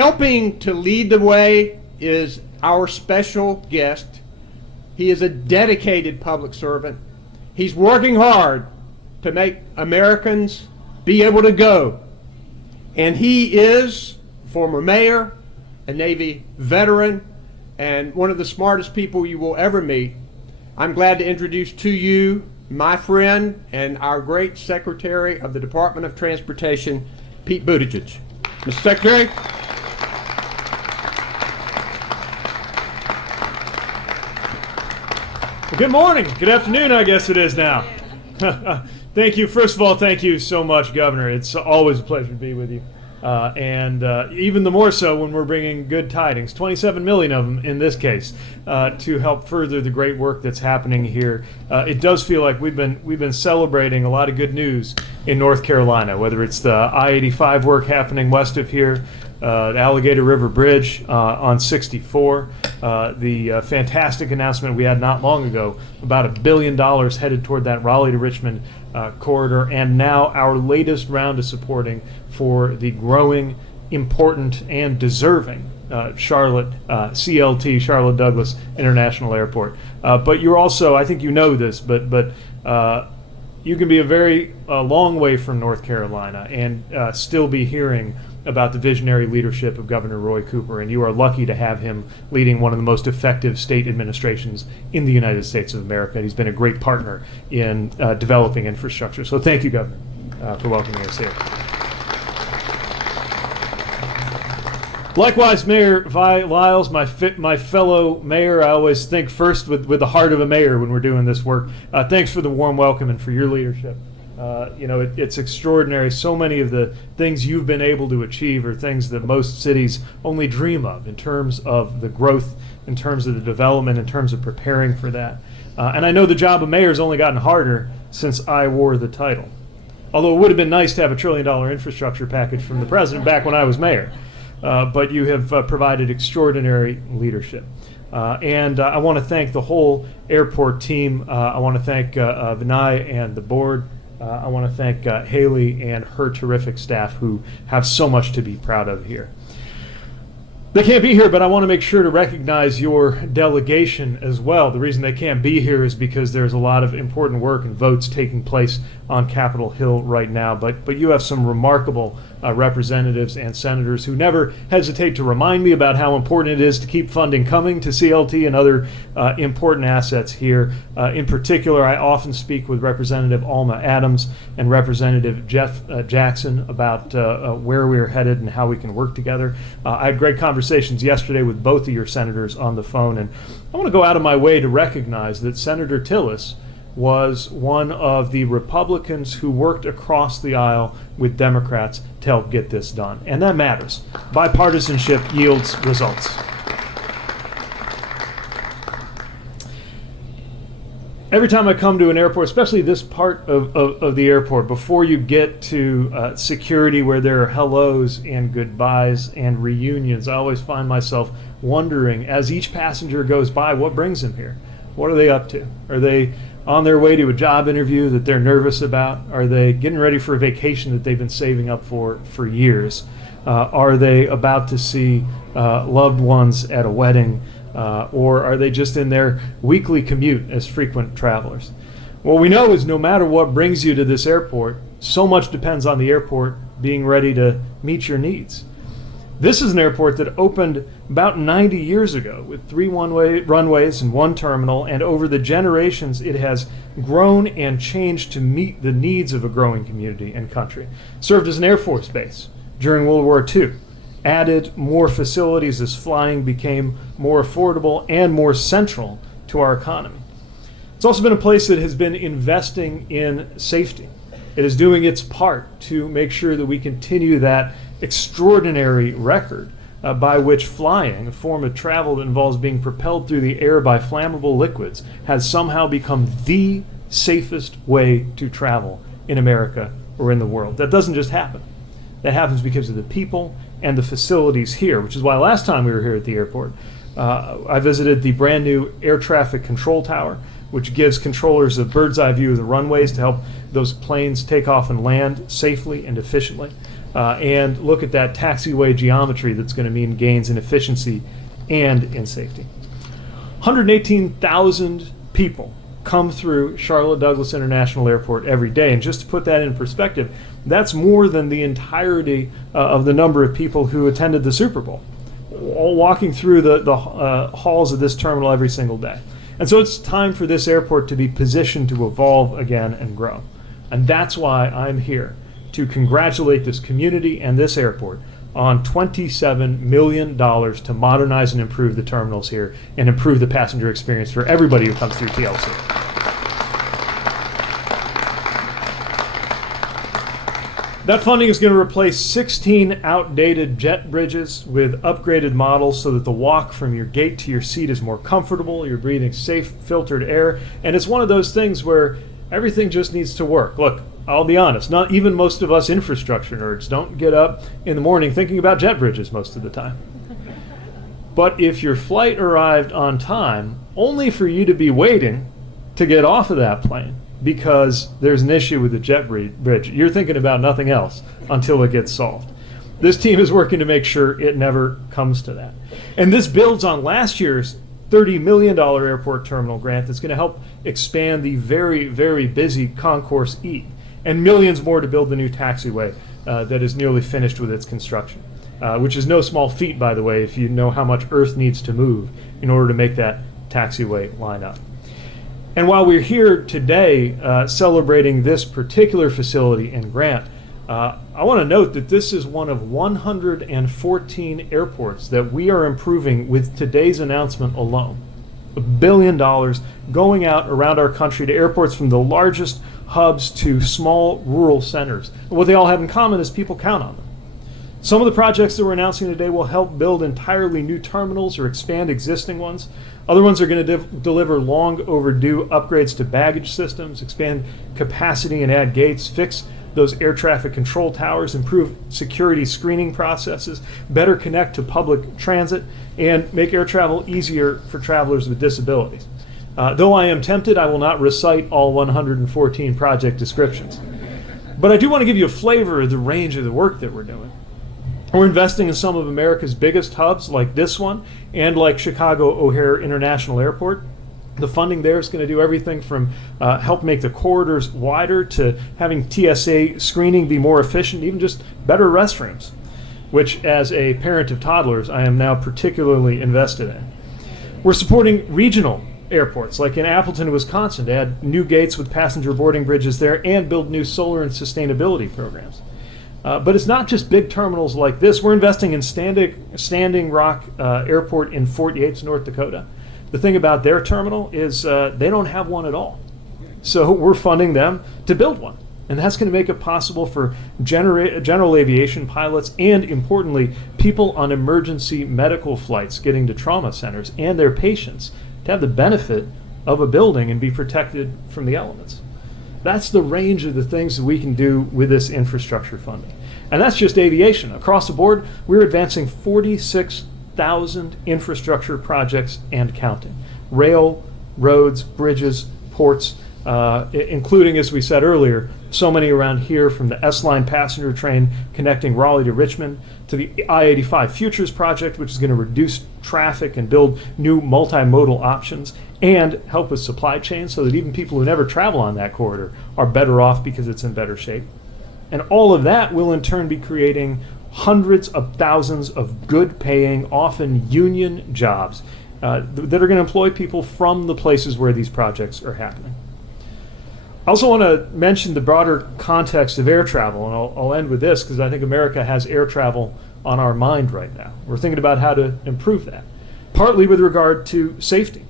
Helping to lead the way is our special guest. He is a dedicated public servant. He's working hard to make Americans be able to go. And he is former mayor, a Navy veteran, and one of the smartest people you will ever meet. I'm glad to introduce to you my friend and our great Secretary of the Department of Transportation, Pete Buttigieg. Mr. Secretary. Well, good morning. Good afternoon, I guess it is now. Thank you. First of all, thank you so much, Governor. It's always a pleasure to be with you. And even the more so when we're bringing good tidings, 27 million of them in this case, to help further the great work that's happening here. It does feel like we've been celebrating a lot of good news in North Carolina, whether it's the I-85 work happening west of here, the Alligator River Bridge on 64, the fantastic announcement we had not long ago about $1 billion headed toward that Raleigh to Richmond corridor, and now our latest round of supporting for the growing, important, and deserving Charlotte CLT, Charlotte Douglas International Airport. But you're also, I think you know this, but you can be a very long way from North Carolina and still be hearing about the visionary leadership of Governor Roy Cooper, and you are lucky to have him leading one of the most effective state administrations in the United States of America. He's been a great partner in developing infrastructure. So thank you, Governor, for welcoming us here. Likewise, Mayor Vi Lyles, my fellow mayor. I always think first with the heart of a mayor when we're doing this work. Thanks for the warm welcome and for your leadership. It's extraordinary. So many of the things you've been able to achieve are things that most cities only dream of in terms of the growth, in terms of the development, in terms of preparing for that. And I know the job of mayor has only gotten harder since I wore the title. Although it would have been nice to have $1 trillion infrastructure package from the president back when I was mayor. But you have provided extraordinary leadership. And I want to thank the whole airport team. I want to thank Vinay and the board. I want to thank Haley and her terrific staff who have so much to be proud of here. They can't be here, but I want to make sure to recognize your delegation as well. The reason they can't be here is because there's a lot of important work and votes taking place on Capitol Hill right now. But you have some remarkable representatives and senators who never hesitate to remind me about how important it is to keep funding coming to CLT and other important assets here. In particular, I often speak with Representative Alma Adams and Representative Jeff Jackson about where we're headed and how we can work together. I had great conversations yesterday with both of your senators on the phone, and I want to go out of my way to recognize that Senator Tillis was one of the Republicans who worked across the aisle with Democrats to help get this done. And that matters. Bipartisanship yields results. Every time I come to an airport, especially this part of the airport, before you get to security where there are hellos and goodbyes and reunions, I always find myself wondering, as each passenger goes by, what brings them here? What are they up to? Are they on their way to a job interview that they're nervous about? Are they getting ready for a vacation that they've been saving up for years? Are they about to see loved ones at a wedding? Or are they just in their weekly commute as frequent travelers? What we know is no matter what brings you to this airport, so much depends on the airport being ready to meet your needs. This is an airport that opened about 90 years ago with 3 runways and 1 terminal, and over the generations it has grown and changed to meet the needs of a growing community and country. Served as an Air Force base during World War II, added more facilities as flying became more affordable and more central to our economy. It's also been a place that has been investing in safety. It is doing its part to make sure that we continue that extraordinary record by which flying, a form of travel that involves being propelled through the air by flammable liquids, has somehow become the safest way to travel in America or in the world. That doesn't just happen. That happens because of the people and the facilities here, which is why last time we were here at the airport, I visited the brand new air traffic control tower, which gives controllers a bird's eye view of the runways to help those planes take off and land safely and efficiently. and look at that taxiway geometry that's going to mean gains in efficiency and in safety. 118,000 people come through Charlotte Douglas International Airport every day. And just to put that in perspective, that's more than the entirety of the number of people who attended the Super Bowl, all walking through the halls of this terminal every single day. And so it's time for this airport to be positioned to evolve again and grow. And that's why I'm here to congratulate this community and this airport on $27 million to modernize and improve the terminals here and improve the passenger experience for everybody who comes through TLC. That funding is going to replace 16 outdated jet bridges with upgraded models so that the walk from your gate to your seat is more comfortable, you're breathing safe, filtered air, and it's one of those things where everything just needs to work. Look, I'll be honest, not even most of us infrastructure nerds don't get up in the morning thinking about jet bridges most of the time. But if your flight arrived on time, only for you to be waiting to get off of that plane because there's an issue with the jet bridge, you're thinking about nothing else until it gets solved. This team is working to make sure it never comes to that. And this builds on last year's $30 million airport terminal grant that's going to help expand the very, very busy Concourse E, and millions more to build the new taxiway that is nearly finished with its construction, which is no small feat, by the way, if you know how much earth needs to move in order to make that taxiway line up. And while we're here today celebrating this particular facility and grant, I want to note that this is one of 114 airports that we are improving with today's announcement alone. $1 billion going out around our country to airports from the largest hubs to small rural centers. And what they all have in common is people count on them. Some of the projects that we're announcing today will help build entirely new terminals or expand existing ones. Other ones are going to deliver long overdue upgrades to baggage systems, expand capacity and add gates, fix those air traffic control towers, improve security screening processes, better connect to public transit, and make air travel easier for travelers with disabilities. Though I am tempted, I will not recite all 114 project descriptions. But I do want to give you a flavor of the range of the work that we're doing. We're investing in some of America's biggest hubs like this one and like Chicago O'Hare International Airport. The funding there is going to do everything from help make the corridors wider to having TSA screening be more efficient, even just better restrooms, which as a parent of toddlers, I am now particularly invested in. We're supporting regional airports like in Appleton, Wisconsin, to add new gates with passenger boarding bridges there and build new solar and sustainability programs. But it's not just big terminals like this. We're investing in Standing Rock Airport in Fort Yates, North Dakota. The thing about their terminal is they don't have one at all. So we're funding them to build one. And that's going to make it possible for general aviation pilots and, importantly, people on emergency medical flights getting to trauma centers and their patients to have the benefit of a building and be protected from the elements. That's the range of the things that we can do with this infrastructure funding. And that's just aviation. Across the board, we're advancing 46,000 infrastructure projects and counting. Rail, roads, bridges, ports, including, as we said earlier, so many around here, from the S-Line passenger train connecting Raleigh to Richmond, to the I-85 Futures project, which is going to reduce traffic and build new multimodal options and help with supply chains so that even people who never travel on that corridor are better off because it's in better shape. And all of that will in turn be creating hundreds of thousands of good paying, often union jobs that are going to employ people from the places where these projects are happening. I also want to mention the broader context of air travel, and I'll end with this because I think America has air travel on our mind right now. We're thinking about how to improve that, partly with regard to safety,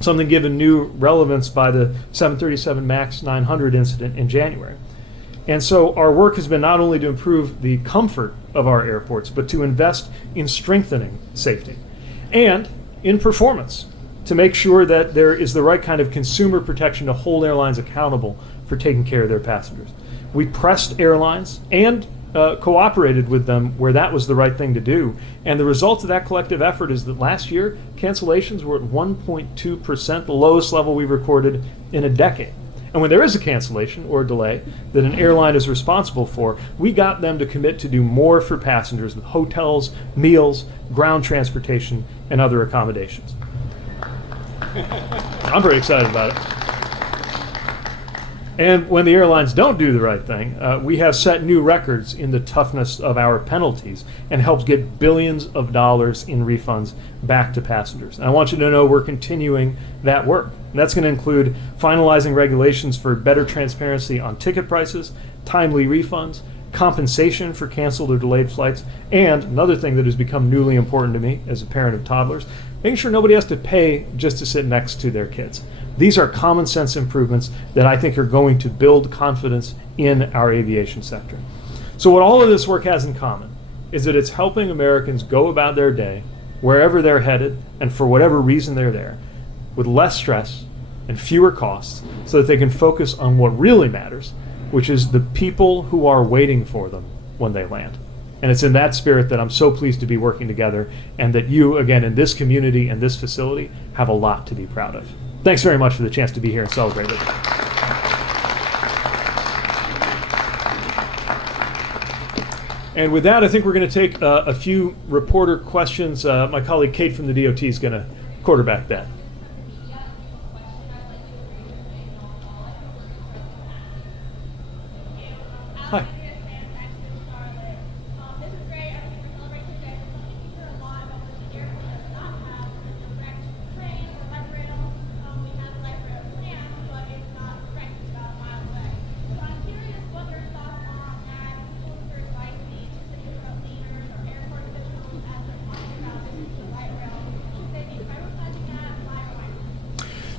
something given new relevance by the 737 MAX 900 incident in January. And so our work has been not only to improve the comfort of our airports, but to invest in strengthening safety and in performance to make sure that there is the right kind of consumer protection to hold airlines accountable for taking care of their passengers. We pressed airlines and cooperated with them where that was the right thing to do. And the result of that collective effort is that last year, cancellations were at 1.2%, the lowest level we've recorded in a decade. And when there is a cancellation or a delay that an airline is responsible for, we got them to commit to do more for passengers with hotels, meals, ground transportation, and other accommodations. I'm pretty excited about it. And when the airlines don't do the right thing, we have set new records in the toughness of our penalties and helped get billions of dollars in refunds back to passengers. And I want you to know we're continuing that work. And that's going to include finalizing regulations for better transparency on ticket prices, timely refunds, compensation for canceled or delayed flights, and another thing that has become newly important to me as a parent of toddlers, making sure nobody has to pay just to sit next to their kids. These are common sense improvements that I think are going to build confidence in our aviation sector. So what all of this work has in common is that it's helping Americans go about their day, wherever they're headed, and for whatever reason they're there, with less stress and fewer costs, so that they can focus on what really matters, which is the people who are waiting for them when they land. And it's in that spirit that I'm so pleased to be working together, and that you, again, in this community and this facility, have a lot to be proud of. Thanks very much for the chance to be here and celebrate with you. And with that, I think we're going to take a few reporter questions. My colleague Kate from the DOT is going to quarterback that. Hi.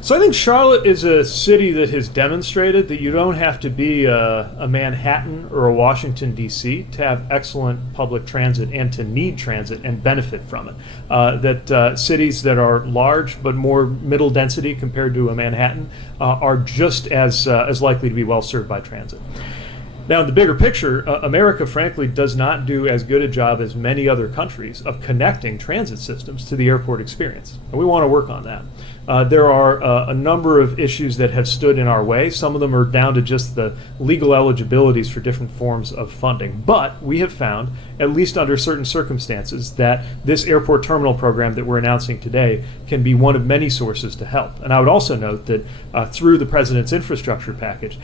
So I think Charlotte is a city that has demonstrated that you don't have to be a Manhattan or a Washington, D.C. to have excellent public transit and to need transit and benefit from it. That cities that are large but more middle density compared to a Manhattan are just as likely to be well served by transit. Now, in the bigger picture, America, frankly, does not do as good a job as many other countries of connecting transit systems to the airport experience. And we want to work on that. There are a number of issues that have stood in our way. Some of them are down to just the legal eligibilities for different forms of funding. But we have found, at least under certain circumstances, that this airport terminal program that we're announcing today can be one of many sources to help. And I would also note that through the President's infrastructure package,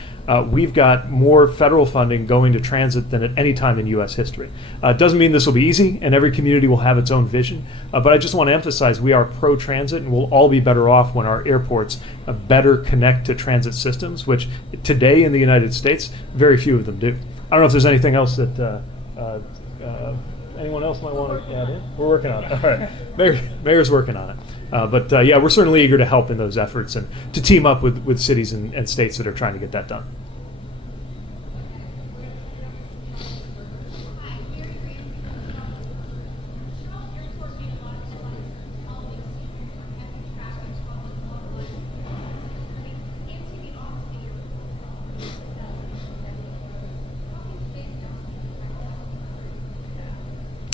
we've got more federal funding going to transit than at any time in U.S. history. It doesn't mean this will be easy, and every community will have its own vision. But I just want to emphasize we are pro-transit, and we'll all be better off when our airports better connect to transit systems, which today in the United States, very few of them do. I don't know if there's anything else that anyone else might want to add in. We're working on it. All right, Mayor's working on it. But yeah, we're certainly eager to help in those efforts and to team up with cities and states that are trying to get that done.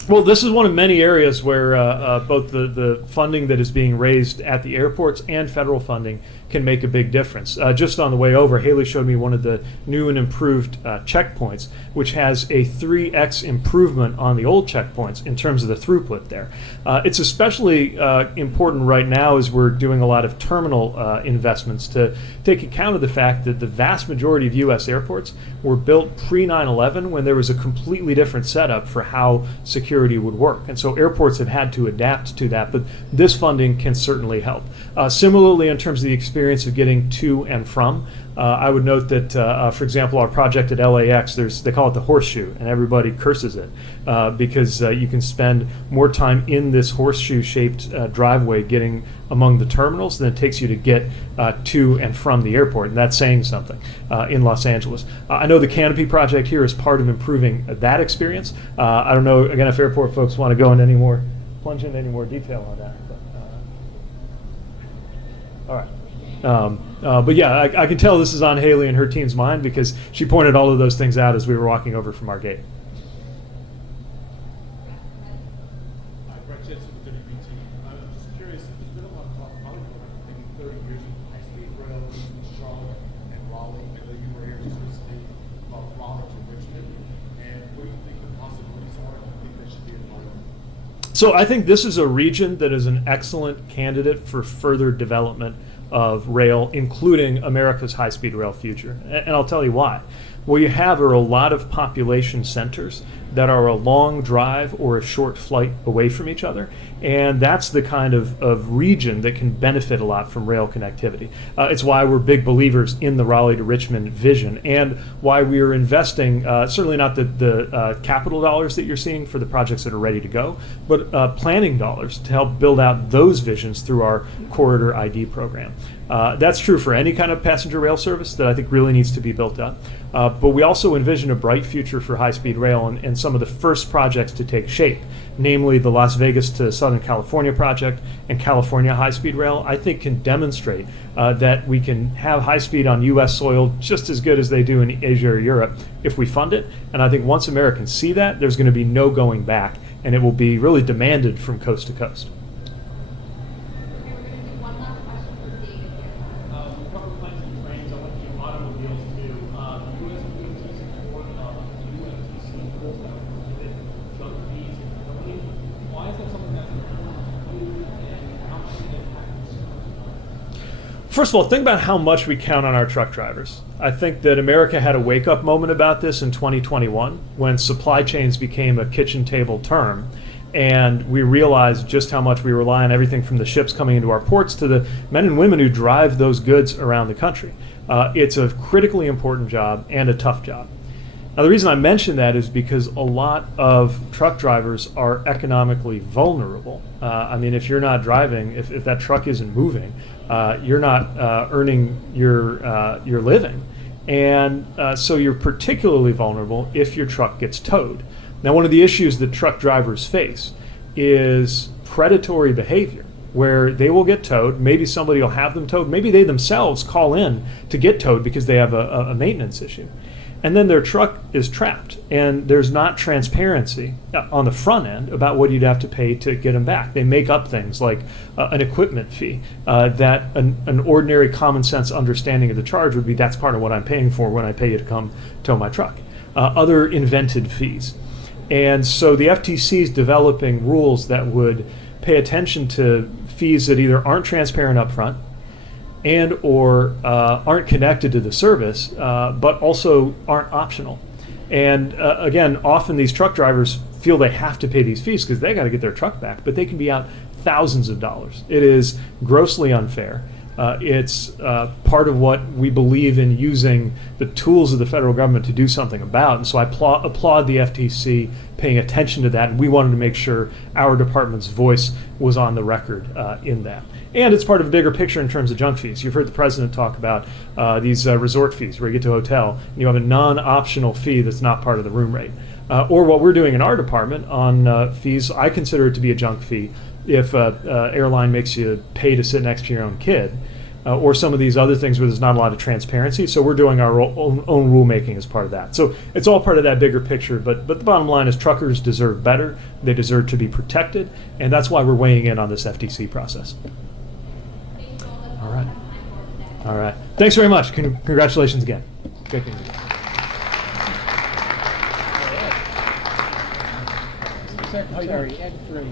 Well, this is one of many areas where both the funding that is being raised at the airports and federal funding can make a big difference. Just on the way over, Haley showed me one of the new and improved checkpoints, which has a 3x improvement on the old checkpoints in terms of the throughput there. It's especially important right now as we're doing a lot of terminal investments to take account of the fact that the vast majority of U.S. airports were built pre-9/11 when there was a completely different setup for how security would work. And so airports have had to adapt to that, but this funding can certainly help. Similarly, in terms of the experience of getting to and from, I would note that, for example, our project at LAX, they call it the horseshoe, and everybody curses it because you can spend more time in this horseshoe-shaped driveway getting among the terminals than it takes you to get to and from the airport, and that's saying something in Los Angeles. I know the Canopy project here is part of improving that experience. I don't know, again, if airport folks want to go into plunge into any more detail on that. But, all right. But yeah, I can tell this is on Haley and her team's mind because she pointed all of those things out as we were walking over from our gate. Hi, Brett Jensen with WBT. I'm just curious, there's been a lot of talk probably for maybe 30 years of high-speed rail in Charlotte and Raleigh. I know you were here just recently about Raleigh to Richmond. And what do you think the possibilities are? Do you think that should be a part of it? So I think this is a region that is an excellent candidate for further development of rail, including America's high-speed rail future. And I'll tell you why. What you have are a lot of population centers that are a long drive or a short flight away from each other. And that's the kind of region that can benefit a lot from rail connectivity. It's why we're big believers in the Raleigh to Richmond vision, and why we are investing, certainly not the capital dollars that you're seeing for the projects that are ready to go, but planning dollars to help build out those visions through our Corridor ID program. That's true for any kind of passenger rail service that I think really needs to be built up. But we also envision a bright future for high-speed rail, and some of the first projects to take shape, namely the Las Vegas to Southern California project and California high-speed rail, I think can demonstrate that we can have high-speed on U.S. soil just as good as they do in Asia or Europe if we fund it. And I think once Americans see that, there's going to be no going back, and it will be really demanded from coast to coast. Okay, we're gonna do one last question for David here. We covered planes and trains. I want to do automobiles too. The USPS support of the UFTC rules that prohibit junk fees and penalties. Why is that something that's important to you, and how much does it impact consumers? First of all, think about how much we count on our truck drivers. I think that America had a wake-up moment about this in 2021 when supply chains became a kitchen table term, and we realized just how much we rely on everything from the ships coming into our ports to the men and women who drive those goods around the country. It's a critically important job and a tough job. Now, the reason I mention that is because a lot of truck drivers are economically vulnerable. I mean, if you're not driving, if that truck isn't moving, you're not earning your living. And so you're particularly vulnerable if your truck gets towed. Now, one of the issues that truck drivers face is predatory behavior, where they will get towed. Maybe somebody will have them towed. Maybe they themselves call in to get towed because they have a maintenance issue. And then their truck is trapped, and there's not transparency on the front end about what you'd have to pay to get them back. They make up things like an equipment fee that an ordinary common sense understanding of the charge would be that's part of what I'm paying for when I pay you to come tow my truck. Other invented fees. And so the FTC is developing rules that would pay attention to fees that either aren't transparent up front and or aren't connected to the service, but also aren't optional. And again, often these truck drivers feel they have to pay these fees because they got to get their truck back, but they can be out thousands of dollars. It is grossly unfair. It's part of what we believe in using the tools of the federal government to do something about. And so I applaud the FTC paying attention to that, and we wanted to make sure our department's voice was on the record in that. And it's part of a bigger picture in terms of junk fees. You've heard the president talk about these resort fees where you get to a hotel and you have a non-optional fee that's not part of the room rate. Or what we're doing in our department on fees, I consider it to be a junk fee if an airline makes you pay to sit next to your own kid, or some of these other things where there's not a lot of transparency. So we're doing our own rulemaking as part of that. So it's all part of that bigger picture, but the bottom line is truckers deserve better, they deserve to be protected, and that's why we're weighing in on this FTC process. Thank you all. That's All all right. we have time for today. All right. Thanks very much. Congratulations again. Great meeting you. Secretary Ed Free,